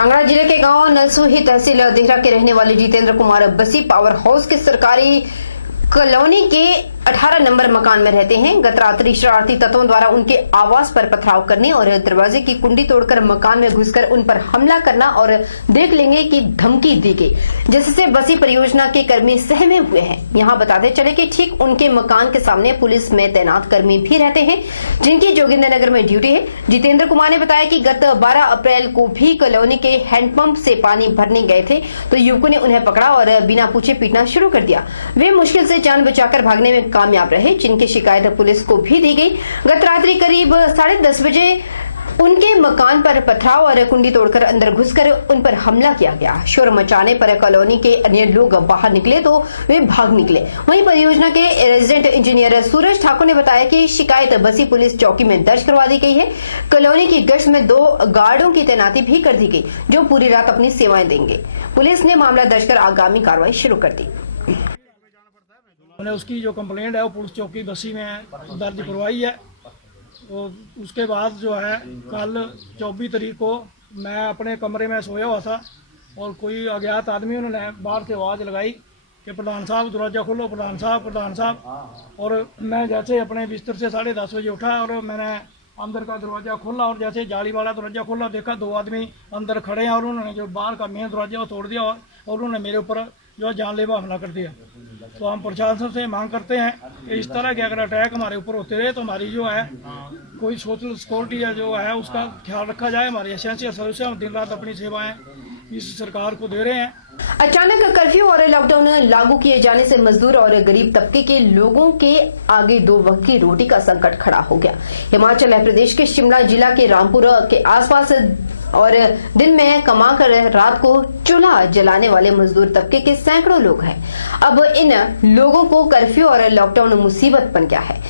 कांगड़ा जिले के गांव नलसुही तहसील देहरा के रहने वाले जितेंद्र कुमार बसी पावर हाउस के सरकारी कॉलोनी के 18 नंबर मकान में रहते हैं। गत रात्रि शरारती तत्वों द्वारा उनके आवास पर पथराव करने और दरवाजे की कुंडी तोड़कर मकान में घुसकर उन पर हमला करना और देख लेंगे की धमकी दी गई, जिससे बसी परियोजना के कर्मी सहमे हुए हैं। यहां बताते चले कि ठीक उनके मकान के सामने पुलिस में तैनात कर्मी भी रहते हैं, जिनकी जोगिंद्रनगर में ड्यूटी है। जितेंद्र कुमार ने बताया कि गत 12 अप्रैल को भी कॉलोनी के हैंडपंप से पानी भरने गए थे तो युवकों ने उन्हें पकड़ा और बिना पूछे पीटना शुरू कर दिया। वे मुश्किल से जान बचाकर भागने में कामयाब रहे, जिनकी शिकायत पुलिस को भी दी गई। गत रात्रि करीब 10:30 बजे उनके मकान पर पथराव और कुंडी तोड़कर अंदर घुसकर उन पर हमला किया गया। शोर मचाने पर कॉलोनी के अन्य लोग बाहर निकले तो वे भाग निकले। वहीं परियोजना के रेजिडेंट इंजीनियर सूरज ठाकुर ने बताया कि शिकायत बसी पुलिस चौकी में दर्ज करवा दी गई है। कॉलोनी की गश्त में 2 गार्डों की तैनाती भी कर दी गई, जो पूरी रात अपनी सेवाएं देंगे। पुलिस ने मामला दर्ज कर आगामी कार्रवाई शुरू कर दी। मैंने उसकी जो कंप्लेंट है वो पुलिस चौकी बसी में दर्ज करवाई है। तो उसके बाद जो है कल 24 तारीख को मैं अपने कमरे में सोया हुआ था और कोई अज्ञात आदमी उन्होंने बाहर से आवाज़ लगाई कि प्रधान साहब दरवाज़ा खोलो, प्रधान साहब। और मैं जैसे अपने बिस्तर से 10:30 बजे उठा और मैंने अंदर का दरवाज़ा खोला और जैसे जाली वाला दरवाज़ा खोला, देखा 2 आदमी अंदर खड़े हैं और उन्होंने जो बाहर का मेन दरवाज़ा वो तोड़ दिया और उन्होंने मेरे ऊपर जो जानलेवा हमला कर दिया। तो हम प्रशासन से मांग करते हैं कि इस तरह के अगर अटैक हमारे ऊपर होते रहे तो हमारी जो है कोई सोशल सिक्योरिटी है जो है उसका ख्याल रखा जाए। हमारी एसेंशियल सर्विस हम दिन रात अपनी सेवाएं इस सरकार को दे रहे हैं। अचानक कर्फ्यू और लॉकडाउन लागू किए जाने से मजदूर और गरीब तबके के लोगों के आगे 2 वक्त की रोटी का संकट खड़ा हो गया। हिमाचल प्रदेश के शिमला जिला के रामपुर के आसपास और दिन में कमाकर रात को चूल्हा जलाने वाले मजदूर तबके के सैकड़ों लोग हैं। अब इन लोगों को कर्फ्यू और लॉकडाउन मुसीबत बन गया है।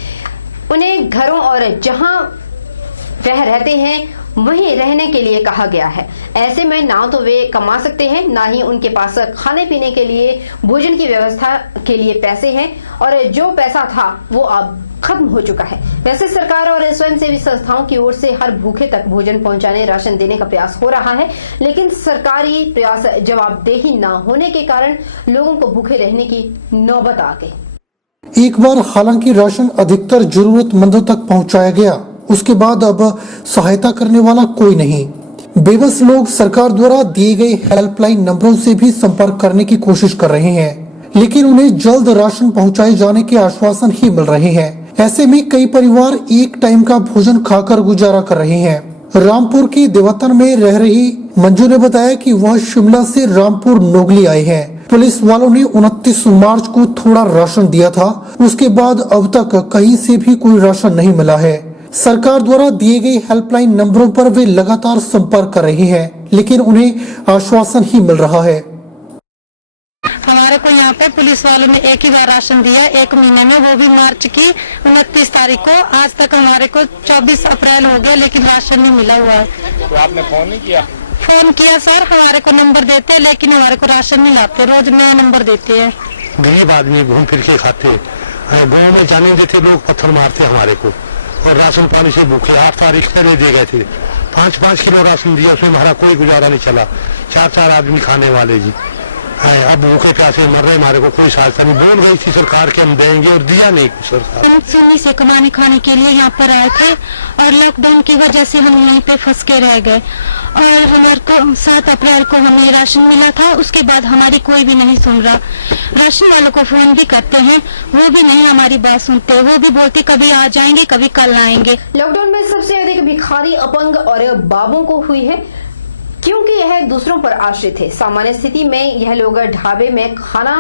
उन्हें घरों और जहां वह रहते हैं वहीं रहने के लिए कहा गया है। ऐसे में ना तो वे कमा सकते हैं, ना ही उनके पास खाने पीने के लिए भोजन की व्यवस्था के लिए पैसे हैं और जो पैसा था वो अब खत्म हो चुका है। वैसे सरकार और स्वयंसेवी संस्थाओं की ओर से हर भूखे तक भोजन पहुंचाने, राशन देने का प्रयास हो रहा है, लेकिन सरकारी प्रयास जवाबदेही न होने के कारण लोगों को भूखे रहने की नौबत आ गई। एक बार हालांकि राशन अधिकतर जरूरतमंदों तक पहुंचाया गया, उसके बाद अब सहायता करने वाला कोई नहीं। बेबस लोग सरकार द्वारा दिए गए हेल्पलाइन नंबरों से भी संपर्क करने की कोशिश कर रहे हैं, लेकिन उन्हें जल्द राशन पहुंचाए जाने के आश्वासन ही मिल रहे हैं। ऐसे में कई परिवार एक टाइम का भोजन खाकर गुजारा कर रहे हैं। रामपुर की देवतन में रह रही मंजू ने बताया कि वह शिमला से रामपुर नोगली आए हैं। पुलिस वालों ने 29 मार्च को थोड़ा राशन दिया था, उसके बाद अब तक कहीं से भी कोई राशन नहीं मिला है। सरकार द्वारा दिए गए हेल्पलाइन नंबरों पर वे लगातार संपर्क कर रहे हैं, लेकिन उन्हें आश्वासन ही मिल रहा है। हमारे को यहाँ पे पुलिस वालों ने एक ही बार राशन दिया 1 महीने में, वो भी मार्च की 29 तारीख को। आज तक हमारे को 24 अप्रैल हो गया लेकिन राशन नहीं मिला हुआ है। तो आपने फोन नहीं किया? फोन किया सर, हमारे को नंबर देते हैं लेकिन हमारे को राशन नहीं लाते, रोज नया नंबर देते हैं। गरीब आदमी घूम फिर के खाते, गाँव में जाने देते लोग पत्थर मारते हमारे को और राशन पानी से भूखे 8 तारीख से दे दिए गए थे। 5-5 किलो राशन दिया, उसमें हमारा कोई गुजारा नहीं चला। 4-4 आदमी खाने वाले जी अब भूखे प्यासे मर रहे, हमारे को कोई सहायता नहीं। बोल रही थी सरकार के हम देंगे और दिया नहीं सरकार। सुन्नी से कमाने खाने के लिए यहाँ पर आए थे और लॉकडाउन की वजह से हम यहीं पे फंस के रह गए और हमारे को 7 अप्रैल को हमें राशन मिला था। उसके बाद हमारी कोई भी नहीं सुन रहा। राशन वालों को फोन भी करते हैं, वो भी नहीं हमारी बात सुनते। वो भी बोलते कभी आ जाएंगे कभी कल आएंगे। लॉकडाउन में सबसे अधिक भिखारी, अपंग और बाबों को हुई है, क्योंकि यह दूसरों पर आश्रित थे। सामान्य स्थिति में यह लोग ढाबे में खाना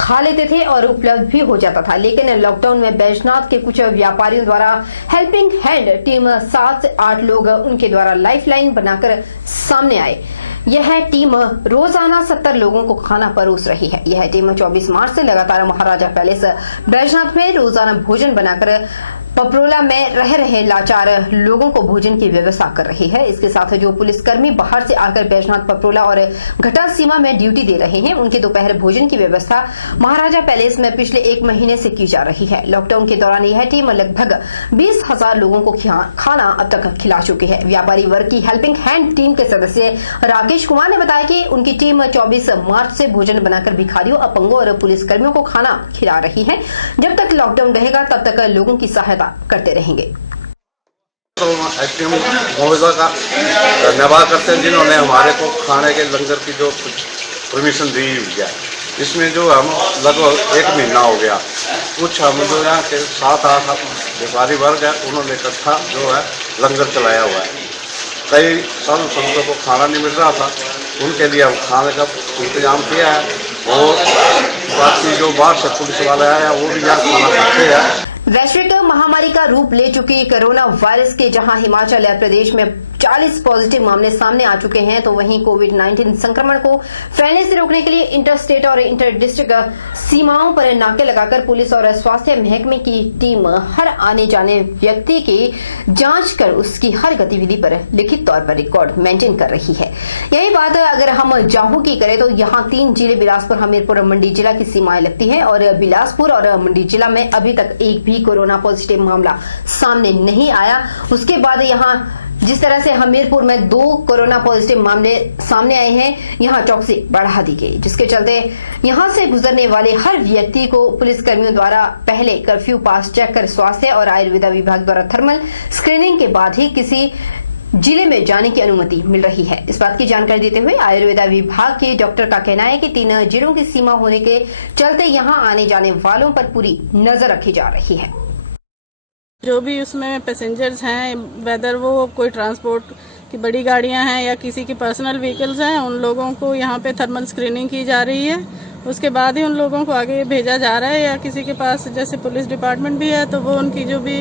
खा लेते थे और उपलब्ध भी हो जाता था, लेकिन लॉकडाउन में बैजनाथ के कुछ व्यापारियों द्वारा हेल्पिंग हैंड टीम 7 से 8 लोग उनके द्वारा लाइफलाइन बनाकर सामने आए। यह टीम रोजाना 70 लोगों को खाना परोस रही है। यह टीम 24 मार्च से लगातार महाराजा पैलेस बैजनाथ में रोजाना भोजन बनाकर पपरोला में रह रहे लाचार लोगों को भोजन की व्यवस्था कर रही है। इसके साथ जो पुलिसकर्मी बाहर से आकर बैजनाथ, पपरोला और घटा सीमा में ड्यूटी दे रहे हैं, उनके दोपहर भोजन की व्यवस्था महाराजा पैलेस में पिछले 1 महीने से की जा रही है। लॉकडाउन के दौरान यह टीम लगभग 20,000 लोगों को खाना अब तक खिला चुकी है। व्यापारी वर्ग की हेल्पिंग हैंड टीम के सदस्य राकेश कुमार ने बताया कि उनकी टीम 24 मार्च से भोजन बनाकर भिखारियों, अपंगों और पुलिसकर्मियों को खाना खिला रही है। जब तक लॉकडाउन रहेगा तब तक लोगों की सहायता करते रहेंगे। तो एसडीएम महोदय का धन्यवाद करते हैं जिन्होंने हमारे को खाने के लंगर की जो परमिशन दी हुई है। इसमें जो हम लगभग 1 महीना हो गया, कुछ हम जो यहाँ के 7-8 व्यापारी वर्ग है उन्होंने इकट्ठा जो है लंगर चलाया हुआ है। कई सालों संतों को खाना नहीं मिल रहा था, उनके लिए हम खाने का इंतजाम किया है और बाकी जो बाहर से पुलिस वाले आए हैं वो भी यहाँ खाना खाते हैं। वैश्विक महामारी का रूप ले चुकी कोरोना वायरस के जहां हिमाचल प्रदेश में 40 पॉजिटिव मामले सामने आ चुके हैं, तो वहीं कोविड-19 संक्रमण को फैलने से रोकने के लिए इंटर स्टेट और इंटर डिस्ट्रिक्ट सीमाओं पर नाके लगाकर पुलिस और स्वास्थ्य महकमे की टीम हर आने जाने व्यक्ति की जांच कर उसकी हर गतिविधि पर लिखित तौर पर रिकॉर्ड मेंटेन कर रही है। यही बात अगर हम जाहू की करें तो यहाँ 3 जिले बिलासपुर, हमीरपुर और मंडी जिला की सीमाएं लगती हैं और बिलासपुर और मंडी जिला में अभी तक एक भी कोरोना पॉजिटिव मामला सामने नहीं आया। उसके बाद यहाँ जिस तरह से हमीरपुर में 2 कोरोना पॉजिटिव मामले सामने आए हैं, यहां चौकसी बढ़ा दी गई, जिसके चलते यहां से गुजरने वाले हर व्यक्ति को पुलिस कर्मियों द्वारा पहले कर्फ्यू पास चेक कर स्वास्थ्य और आयुर्वेदा विभाग द्वारा थर्मल स्क्रीनिंग के बाद ही किसी जिले में जाने की अनुमति मिल रही है। इस बात की जानकारी देते हुए आयुर्वेदा विभाग के डॉक्टर का कहना है कि 3 जिलों की सीमा होने के चलते यहां आने जाने वालों पर पूरी नजर रखी जा रही है। जो भी उसमें पैसेंजर्स हैं, वेदर वो कोई ट्रांसपोर्ट की बड़ी गाड़ियां हैं या किसी की पर्सनल व्हीकल्स हैं, उन लोगों को यहाँ पे थर्मल स्क्रीनिंग की जा रही है। उसके बाद ही उन लोगों को आगे भेजा जा रहा है। या किसी के पास जैसे पुलिस डिपार्टमेंट भी है तो वो उनकी जो भी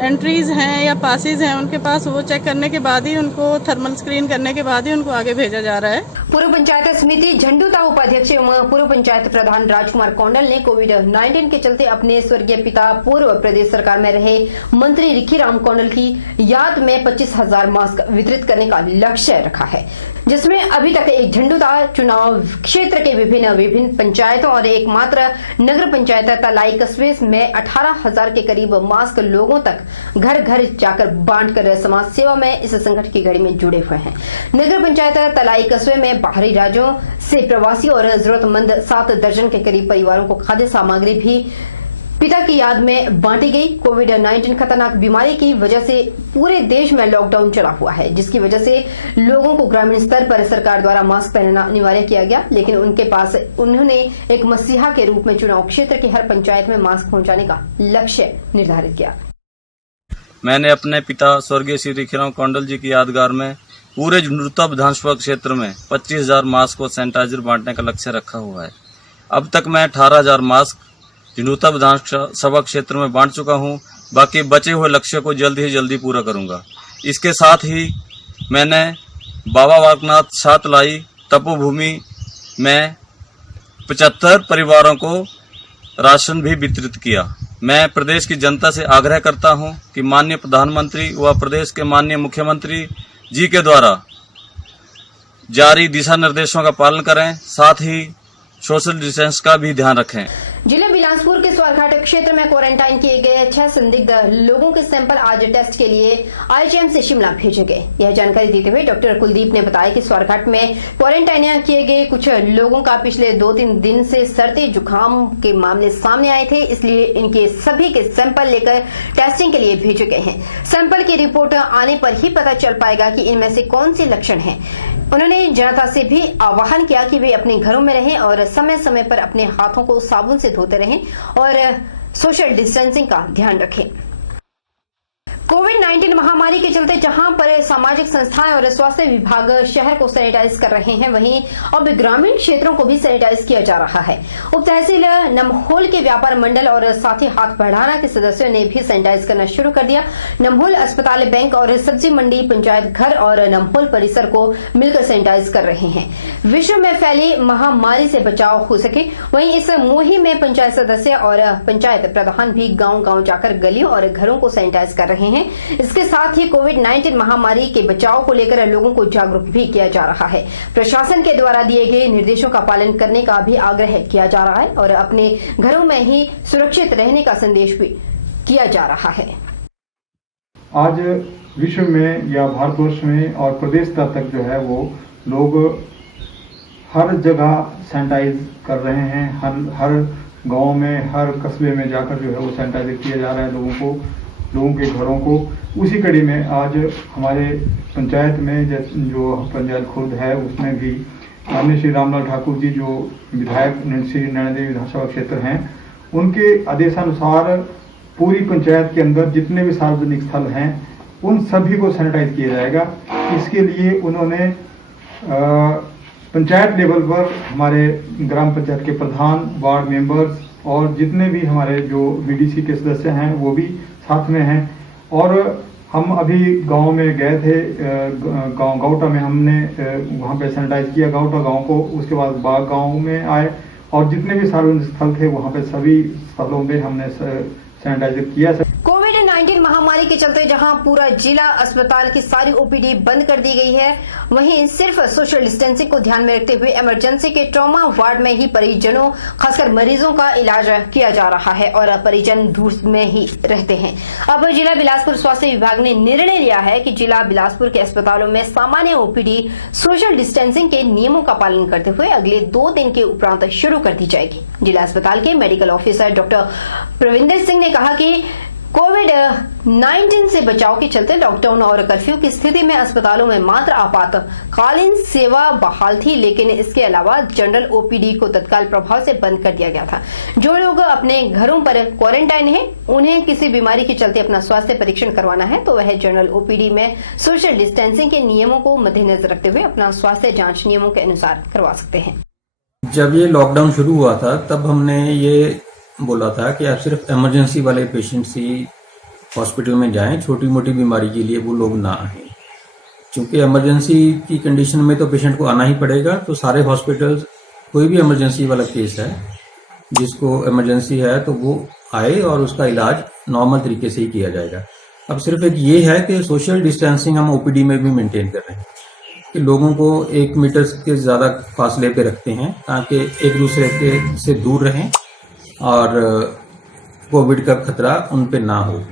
एंट्रीज हैं या पासेज हैं उनके पास वो चेक करने के बाद ही उनको थर्मल स्क्रीन करने के बाद ही उनको आगे भेजा जा रहा है। पूर्व पंचायत समिति झंडूता उपाध्यक्ष एवं पूर्व पंचायत प्रधान राजकुमार कौंडल ने कोविड-19 के चलते अपने स्वर्गीय पिता पूर्व प्रदेश सरकार में रहे मंत्री रिखीराम कौंडल की याद में 25,000 मास्क वितरित करने का लक्ष्य रखा है, जिसमें अभी तक एक झंडूता चुनाव क्षेत्र के विभिन्न पंचायतों और एकमात्र नगर पंचायत तलाई कस्बे में 18,000 के करीब मास्क लोगों तक घर घर जाकर बांटकर समाज सेवा में इस संकट की घड़ी में जुड़े हुए हैं। नगर पंचायत तलाई कस्बे में बाहरी राज्यों से प्रवासी और जरूरतमंद 7 दर्जन के करीब परिवारों को खाद्य सामग्री भी पिता की याद में बांटी गई। कोविड-19 खतरनाक बीमारी की वजह से पूरे देश में लॉकडाउन चला हुआ है, जिसकी वजह से लोगों को ग्रामीण स्तर पर सरकार द्वारा मास्क पहनना अनिवार्य किया गया, लेकिन उन्होंने एक मसीहा के रूप में चुनाव क्षेत्र की हर पंचायत में मास्क पहुंचाने का लक्ष्य निर्धारित किया। मैंने अपने पिता स्वर्गीय श्री रिखीराम कौंडल जी की यादगार में पूरे झंडूता विधानसभा क्षेत्र में 25,000 मास्क और सैनिटाइजर बांटने का लक्ष्य रखा हुआ है। अब तक मैं 18,000 मास्क झंडूता विधानसभा क्षेत्र में बांट चुका हूं। बाकी बचे हुए लक्ष्य को जल्दी पूरा करूंगा। इसके साथ ही मैंने बाबा बालकनाथ सातलाई तपोभूमि में 75 परिवारों को राशन भी वितरित किया। मैं प्रदेश की जनता से आग्रह करता हूं कि माननीय प्रधानमंत्री व प्रदेश के माननीय मुख्यमंत्री जी के द्वारा जारी दिशा निर्देशों का पालन करें, साथ ही सोशल डिस्टेंस का भी ध्यान रखें। जिला बिलासपुर के स्वारघाट क्षेत्र में क्वारंटाइन किए गए 6 संदिग्ध लोगों के सैंपल आज टेस्ट के लिए आईजीएम से शिमला भेजे गए। यह जानकारी देते हुए डॉक्टर कुलदीप ने बताया कि स्वारघाट में क्वारंटाइन किए गए कुछ लोगों का पिछले 2-3 दिन से सर्दी जुकाम के मामले सामने आए थे, इसलिए इनके सभी के सैंपल लेकर टेस्टिंग के लिए भेजे गए हैं। सैंपल की रिपोर्ट आने पर ही पता चल पाएगा कि इनमें से कौन से लक्षण हैं। उन्होंने जनता से भी आह्वान किया कि वे अपने घरों में रहें और समय समय पर अपने हाथों को साबुन से धोते रहें और सोशल डिस्टेंसिंग का ध्यान रखें। कोविड-19 महामारी के चलते जहां पर सामाजिक संस्थाएं और स्वास्थ्य विभाग शहर को सैनिटाइज कर रहे हैं, वहीं अब ग्रामीण क्षेत्रों को भी सैनिटाइज किया जा रहा है। उप तहसील नमहोल के व्यापार मंडल और साथ ही हाथ बढ़ाना के सदस्यों ने भी सैनिटाइज करना शुरू कर दिया। नमहोल अस्पताल, बैंक और सब्जी मंडी, पंचायत घर और नमहोल परिसर को मिलकर सैनिटाइज कर रहे हैं, विश्व में फैली महामारी से बचाव हो सके। वहीं इस मुहिम में पंचायत सदस्य और पंचायत प्रधान भी गांव-गांव जाकर गलियों और घरों को सैनिटाइज कर रहे हैं। इसके साथ ही कोविड-19 महामारी के बचाव को लेकर लोगों को जागरूक भी किया जा रहा है। प्रशासन के द्वारा दिए गए निर्देशों का पालन करने का भी आग्रह किया जा रहा है और अपने घरों में ही सुरक्षित रहने का संदेश भी किया जा रहा है। आज विश्व में या भारतवर्ष में और प्रदेश स्तर तक जो है वो लोग हर जगह सैनिटाइज कर रहे हैं। हर गांव में, हर कस्बे में जाकर जो है वो सैनिटाइज किया जा रहा है लोगों के घरों को। उसी कड़ी में आज हमारे पंचायत में जो पंचायत खुर्द है उसमें भी माननीय श्री रामलाल ठाकुर जी जो विधायक श्री नैनादेवी विधानसभा क्षेत्र हैं, उनके आदेशानुसार पूरी पंचायत के अंदर जितने भी सार्वजनिक स्थल हैं उन सभी को सैनिटाइज किया जाएगा। इसके लिए उन्होंने पंचायत लेवल पर हमारे ग्राम पंचायत के प्रधान, वार्ड मेंबर्स और जितने भी हमारे जो बीडीसी के सदस्य हैं वो भी साथ में हैं। और हम अभी गांव में गए थे, गाँवटा में हमने वहाँ पे सैनिटाइज किया गाँवटा गांव को। उसके बाद बाग गांव में आए और जितने भी सार्वजनिक स्थल थे वहाँ पे सभी स्थलों पे हमने सैनिटाइजर किया। कोविड-19 महामारी के चलते जहां पूरा जिला अस्पताल की सारी ओपीडी बंद कर दी गई है, वहीं सिर्फ सोशल डिस्टेंसिंग को ध्यान में रखते हुए इमरजेंसी के ट्रॉमा वार्ड में ही परिजनों, खासकर मरीजों का इलाज किया जा रहा है और परिजन दूर में ही रहते हैं। अब जिला बिलासपुर स्वास्थ्य विभाग ने निर्णय लिया है कि जिला बिलासपुर के अस्पतालों में सामान्य ओपीडी सोशल डिस्टेंसिंग के नियमों का पालन करते हुए अगले 2 दिन के उपरांत शुरू कर दी जाएगी। जिला अस्पताल के medical officer doctor Pravinder Singh ने कहा कि कोविड-19 से बचाव के चलते लॉकडाउन और कर्फ्यू की स्थिति में अस्पतालों में मात्र आपातकालीन सेवा बहाल थी, लेकिन इसके अलावा जनरल ओपीडी को तत्काल प्रभाव से बंद कर दिया गया था। जो लोग अपने घरों पर क्वारंटाइन हैं, उन्हें किसी बीमारी के चलते अपना स्वास्थ्य परीक्षण करवाना है तो वह जनरल ओपीडी में सोशल डिस्टेंसिंग के नियमों को मद्देनजर रखते हुए अपना स्वास्थ्य जांच नियमों के अनुसार करवा सकते हैं। जब ये लॉकडाउन शुरू हुआ था तब हमने ये बोला था कि आप सिर्फ इमरजेंसी वाले पेशेंट्स ही हॉस्पिटल में जाएं, छोटी मोटी बीमारी के लिए वो लोग ना आए। क्योंकि इमरजेंसी की कंडीशन में तो पेशेंट को आना ही पड़ेगा, तो सारे हॉस्पिटल कोई भी इमरजेंसी वाला केस है जिसको इमरजेंसी है तो वो आए और उसका इलाज नॉर्मल तरीके से ही किया जाएगा। अब सिर्फ एक ये है कि सोशल डिस्टेंसिंग हम ओपीडी में भी मेंटेन कर रहे हैं कि लोगों को 1 मीटर के ज्यादा फासले पे रखते हैं ताकि एक दूसरे से दूर रहें और कोविड का खतरा उन पे ना हो।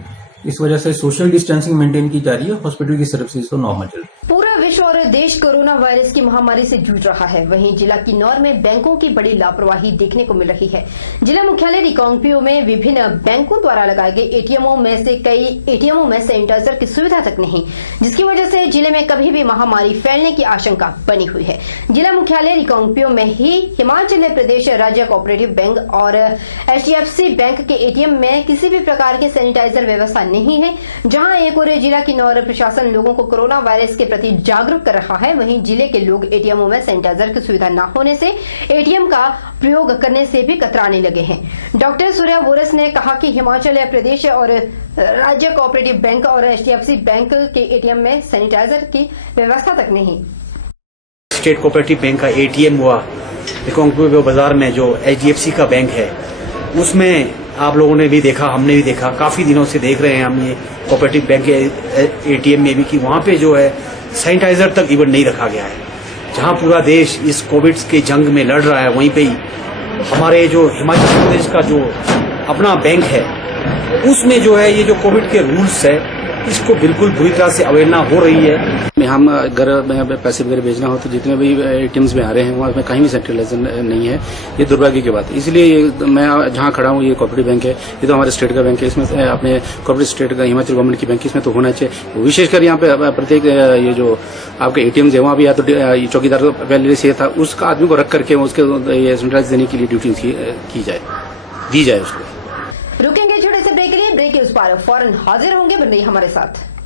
इस वजह से सोशल डिस्टेंसिंग मेंटेन की जा रही है, हॉस्पिटल की सर्विसेज तो नॉर्मल चल रही है। पूरा विश्व और देश कोरोना वायरस की महामारी से जूझ रहा है, वहीं जिला किन्नौर में बैंकों की बड़ी लापरवाही देखने को मिल रही है। जिला मुख्यालय रिकांगपिओ में विभिन्न बैंकों द्वारा लगाए गए एटीएमओं में से कई एटीएमओं में सैनिटाइजर की सुविधा तक नहीं, जिसकी वजह से जिले में कभी भी महामारी फैलने की आशंका बनी हुई है। जिला मुख्यालय रिकांगपिओ में ही हिमाचल प्रदेश राज्य कोऑपरेटिव बैंक और HDFC बैंक के एटीएम में किसी भी प्रकार की सैनिटाइजर व्यवस्था नहीं है। जहां एक और जिला किन्नौर प्रशासन लोगों को कोरोना वायरस के प्रति जागरूक कर रहा है, वहीं जिले के लोग एटीएमओं में सैनिटाइजर की सुविधा न होने से एटीएम का प्रयोग करने से भी कतराने लगे हैं। डॉक्टर सूर्या वोरस ने कहा कि हिमाचल प्रदेश और राज्य कोऑपरेटिव बैंक और HDFC बैंक के एटीएम में सैनिटाइजर की व्यवस्था तक नहीं। स्टेट कोऑपरेटिव बैंक का एटीएम हुआ रिकांगपिओ बाजार में, जो HDFC का बैंक है, उसमें आप लोगों ने भी देखा, हमने भी देखा, काफी दिनों से देख रहे हैं हम ये कोऑपरेटिव बैंक के एटीएम में भी कि वहां पे जो है सैनिटाइजर तक इवन नहीं रखा गया है। जहां पूरा देश इस कोविड के जंग में लड़ रहा है, वहीं पे ही हमारे जो हिमाचल प्रदेश का जो अपना बैंक है उसमें जो है ये जो कोविड के रूल्स है इसको बिल्कुल बुरी तरह से अवहेलना हो रही है। हम घर में पैसे वगैरह भेजना हो तो जितने भी एटीएम्स में आ रहे हैं वहाँ में कहीं भी सैनिटाइजर नहीं है। ये दुर्भाग्य की बात है। इसलिए मैं जहाँ खड़ा हूँ ये कोऑपरेटिव बैंक है, ये तो हमारे स्टेट का बैंक है, इसमें अपने कोऑपरेटिव स्टेट का हिमाचल गवर्नमेंट की बैंक इसमें तो होना चाहिए। विशेषकर यहाँ पे प्रत्येक ये जो आपके एटीएम्स है वहाँ भी या तो चौकीदार तो पहले से था, उसका आदमी को रख करके उसके सैनिटाइजर देने के लिए ड्यूटी की जाए, दी जाए उसको। रुकेंगे छोटे से ब्रेक के लिए। पर्दे के उस पार फौरन हाजिर होंगे। बन रही हमारे साथ।